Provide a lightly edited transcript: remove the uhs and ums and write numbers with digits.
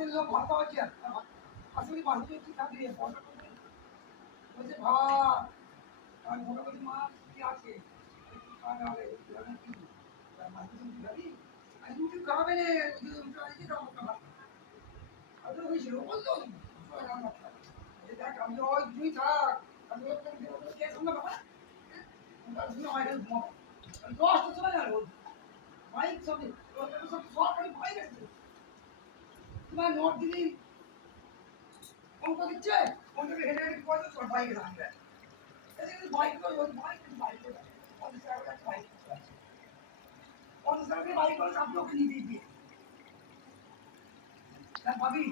হাতের লোক ভাত পাওয়া যায় আসলে বাড়িতে কি খাবি পয়সা করবে বলছে ভাত আর মোটামুটি মাছ কি আছে একটু খাওয়া হবে কি মাছ তুমি খাবি আর তুমি খাবে না কি খাবো খাবার আর তো হয়েছিল বলতো দেখ আমি ওই তুই থাক আমি ওই কে সঙ্গে বাবা তুমি আমার এখানে ঘুমাবো আমি দশটা চলে যাবো বাইক সব সব সরকারি বাইক আছে তোমার নোট দিলি অঙ্ক দিচ্ছে অঙ্ককে হেঁটে হেঁটে পয়সা সব বাইকে রাখবে এদিকে বাইক করে ওই বাইক করে 50 টাকা বাইক 50 টাকা বাইক করে আপনি ওকে নিয়ে দিয়ে ভাবি